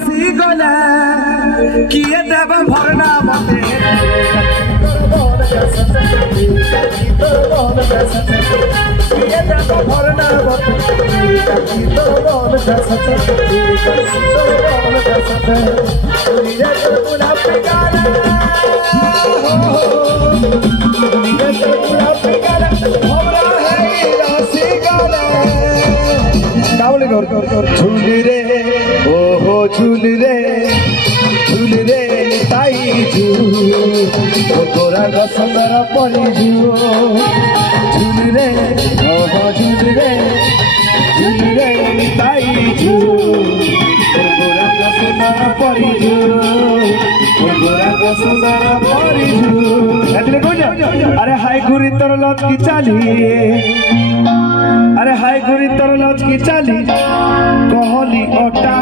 रसी गले किए देव भरना मते किए देव भरना झूल रे ओ हो झूल रे ताई झूल तोरा सुंदर परी झूल रे ओ हो झूल रे ताई झूल तोरा सुंदर परी सुंदर परी अरे हाय गुरी तोर लत की चाली अरे हाय गुरी तोर लच की चाली कहली ओटा।